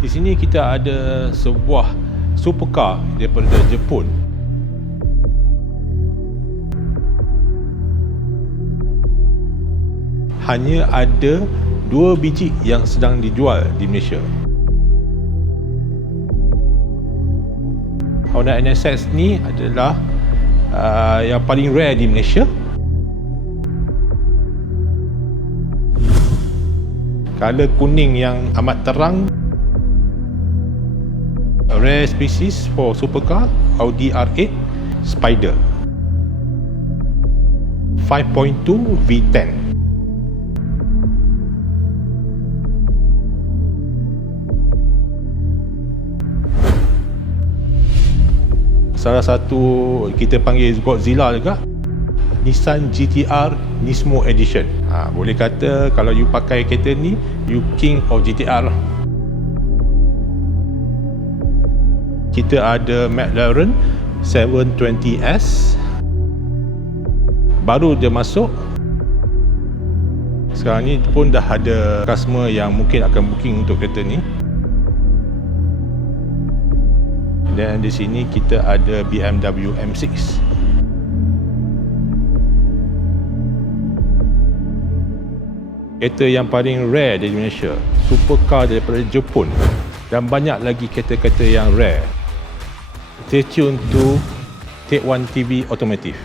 Di sini kita ada sebuah supercar daripada Jepun. Hanya ada 2 biji yang sedang dijual di Malaysia. Honda NSX ni adalah yang paling rare di Malaysia. Color kuning yang amat terang. Rare species for supercar, Audi R8 Spider 5.2 V10. Salah satu kita panggil Godzilla juga, Nissan GTR Nismo Edition. Boleh kata kalau you pakai kereta ni, you king of GTR. Kita ada McLaren 720S. Baru dia masuk. Sekarang ni pun dah ada customer yang mungkin akan booking untuk kereta ni. Dan di sini kita ada BMW M6. Kereta yang paling rare di Malaysia, supercar daripada Jepun, dan banyak lagi kereta-kereta yang rare. Stay tune to Take One TV Automotive.